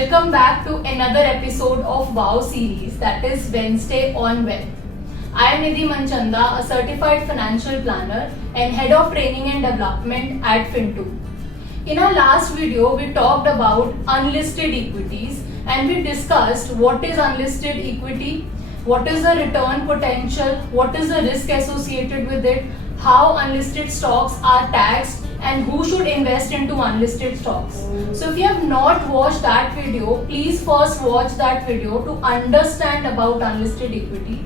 Welcome back to another episode of WOW series, that is Wednesday on Wealth. I am Nidhi Manchanda, a certified financial planner and head of training and development at Fintu. In our last video, we talked about unlisted equities and we discussed what is unlisted equity, what is the return potential, what is the risk associated with it, how unlisted stocks are taxed, and who should invest into unlisted stocks. So if you have not watched that video, please first watch that video to understand about unlisted equity.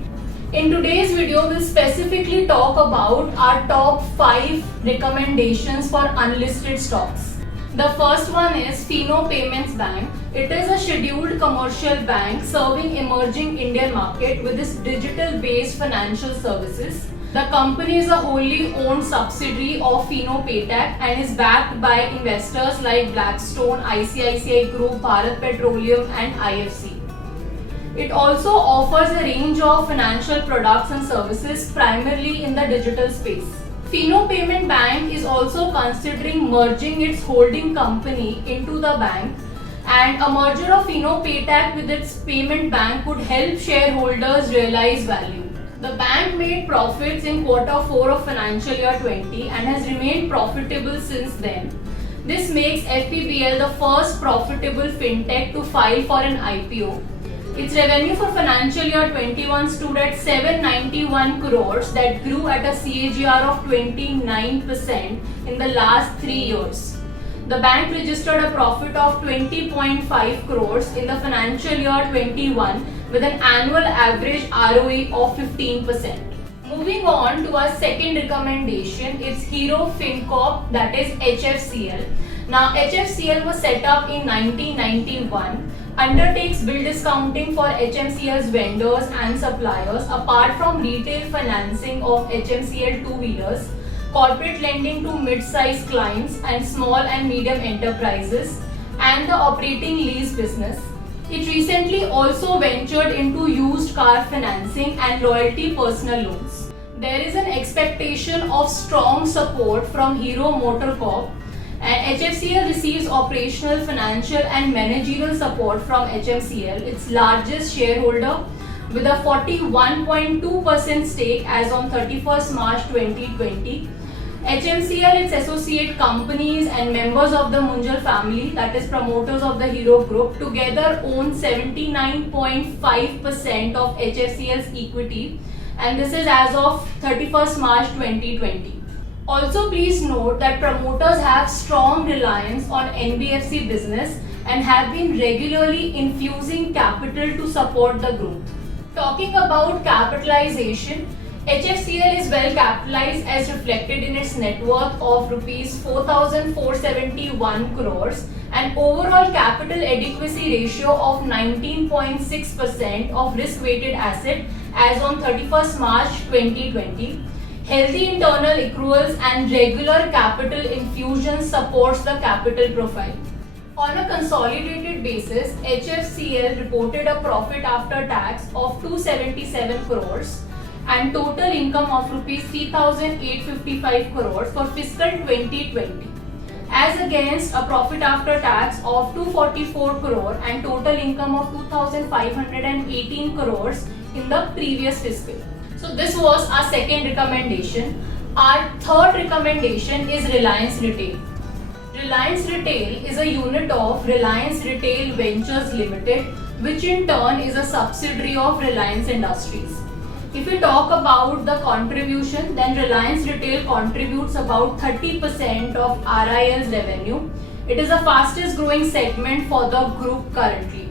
In today's video, we'll specifically talk about our top 5 recommendations for unlisted stocks. The first one is Fino Payments Bank. It is a scheduled commercial bank serving emerging Indian market with its digital-based financial services. The company is a wholly owned subsidiary of Fino Paytech and is backed by investors like Blackstone, ICICI Group, Bharat Petroleum and IFC. It also offers a range of financial products and services primarily in the digital space. Fino Payment Bank is also considering merging its holding company into the bank, and a merger of Fino Paytech with its payment bank would help shareholders realize value. The bank made profits in Q4 of financial year 20 and has remained profitable since then. This makes FPBL the first profitable fintech to file for an IPO. Its revenue for financial year 21 stood at 791 crores that grew at a CAGR of 29% in the last 3 years. The bank registered a profit of 20.5 crores in the financial year 21 with an annual average ROE of 15%. Moving on to our second recommendation, it's Hero FinCorp, that is HFCL. Now HFCL was set up in 1991, undertakes bill discounting for HMCL's vendors and suppliers apart from retail financing of HMCL two-wheelers, corporate lending to mid-sized clients and small and medium enterprises, and the operating lease business. It recently also ventured into used car financing and loyalty personal loans. There is an expectation of strong support from Hero MotoCorp, and HFCL receives operational, financial and managerial support from HMCL, its largest shareholder, with a 41.2% stake as on 31st March 2020. HMCL, its associate companies and members of the Munjal family, that is promoters of the Hero Group, together own 79.5% of HFCL's equity, and this is as of 31st March 2020. Also, please note that promoters have strong reliance on NBFC business and have been regularly infusing capital to support the growth. Talking about capitalization, HFCL is well capitalized as reflected in its net worth of rupees 4,471 crores and overall capital adequacy ratio of 19.6% of risk-weighted asset as on 31st March 2020. Healthy internal accruals and regular capital infusion supports the capital profile. On a consolidated basis, HFCL reported a profit after tax of 277 crores and total income of rupees 3,855 crores for fiscal 2020, as against a profit after tax of 244 crore and total income of 2,518 crores in the previous fiscal. So this was our second recommendation. Our third recommendation is Reliance Retail. Reliance Retail is a unit of Reliance Retail Ventures Limited, which in turn is a subsidiary of Reliance Industries. If we talk about the contribution, then Reliance Retail contributes about 30% of RIL's revenue. It is the fastest growing segment for the group currently.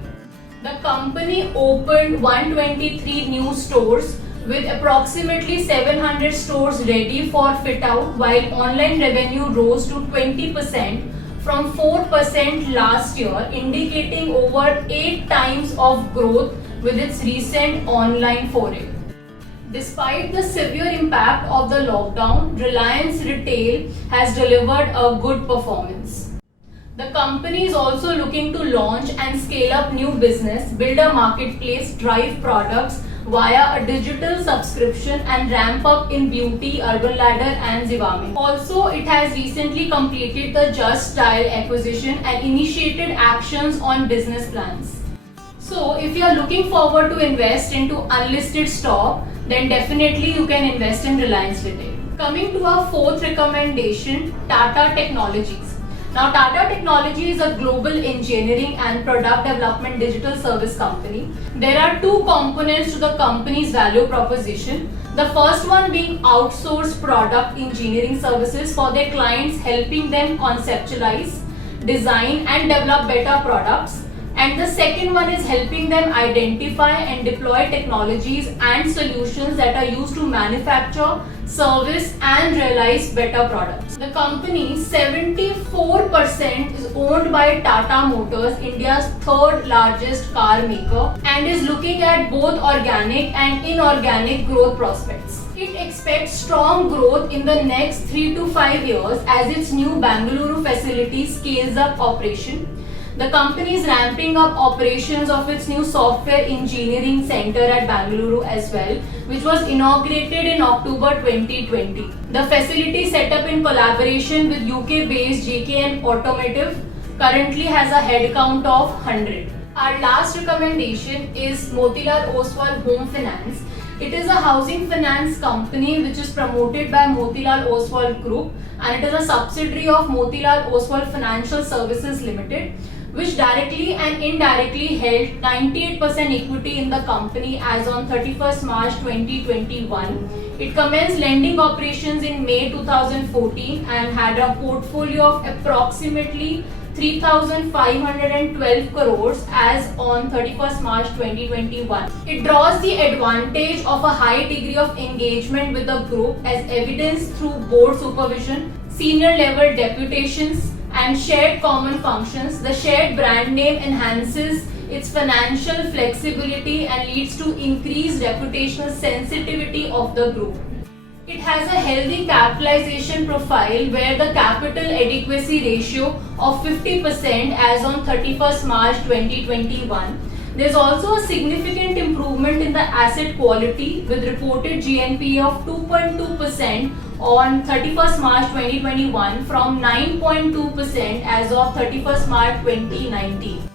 The company opened 123 new stores with approximately 700 stores ready for fit out, while online revenue rose to 20% from 4% last year, indicating over 8 times of growth with its recent online foray. Despite the severe impact of the lockdown, Reliance Retail has delivered a good performance. The company is also looking to launch and scale up new business, build a marketplace, drive products, via a digital subscription and ramp up in beauty, Urban Ladder and Zivame. Also, it has recently completed the Just Dial acquisition and initiated actions on business plans. So, if you are looking forward to invest into unlisted stock, then definitely you can invest in Reliance Retail. Coming to our fourth recommendation, Tata Technologies. Now, Tata Technology is a global engineering and product development digital service company. There are two components to the company's value proposition. The first one being outsourced product engineering services for their clients, helping them conceptualize, design and develop better products. And the second one is helping them identify and deploy technologies and solutions that are used to manufacture, service and realize better products. The company 74% is owned by Tata Motors, India's third largest car maker, and is looking at both organic and inorganic growth prospects. It expects strong growth in the next 3 to 5 years as its new Bangalore facility scales up operation. The company is ramping up operations of its new software engineering center at Bangalore as well, which was inaugurated in October 2020. The facility, set up in collaboration with UK-based JKN Automotive, currently has a headcount of 100. Our last recommendation is Motilal Oswal Home Finance. It is a housing finance company which is promoted by Motilal Oswal Group, and it is a subsidiary of Motilal Oswal Financial Services Limited, which directly and indirectly held 98% equity in the company as on 31st March 2021. It commenced lending operations in May 2014 and had a portfolio of approximately 3,512 crores as on 31st March 2021. It draws the advantage of a high degree of engagement with the group as evidenced through board supervision, senior level deputations, and shared common functions. The shared brand name enhances its financial flexibility and leads to increased reputational sensitivity of the group. It has a healthy capitalization profile where the capital adequacy ratio of 50% as on 31st March 2021. There is also a significant improvement in the asset quality with reported GNPA of 2.2% on 31st March 2021 from 9.2% as of 31st March 2019.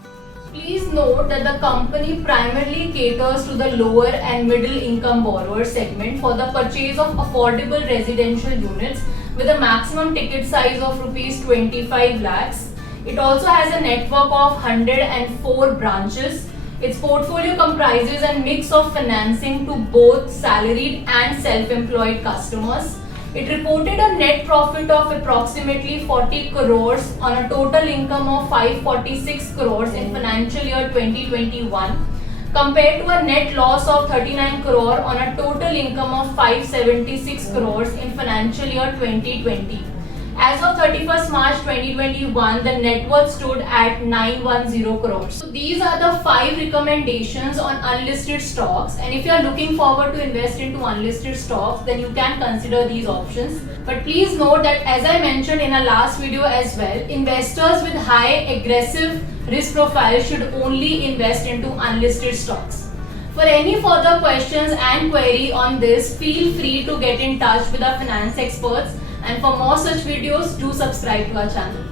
Please note that the company primarily caters to the lower and middle income borrower segment for the purchase of affordable residential units with a maximum ticket size of Rs 25 lakhs. It also has a network of 104 branches. Its portfolio comprises a mix of financing to both salaried and self-employed customers. It reported a net profit of approximately 40 crores on a total income of 546 crores in financial year 2021 compared to a net loss of 39 crore on a total income of 576 crores in financial year 2020. As of 31st March 2021, the net worth stood at 910 crores. So these are the 5 recommendations on unlisted stocks, and if you are looking forward to invest into unlisted stocks, then you can consider these options. But please note that, as I mentioned in our last video as well, investors with high aggressive risk profile should only invest into unlisted stocks. For any further questions and query on this, feel free to get in touch with our finance experts. And for more such videos, do subscribe to our channel.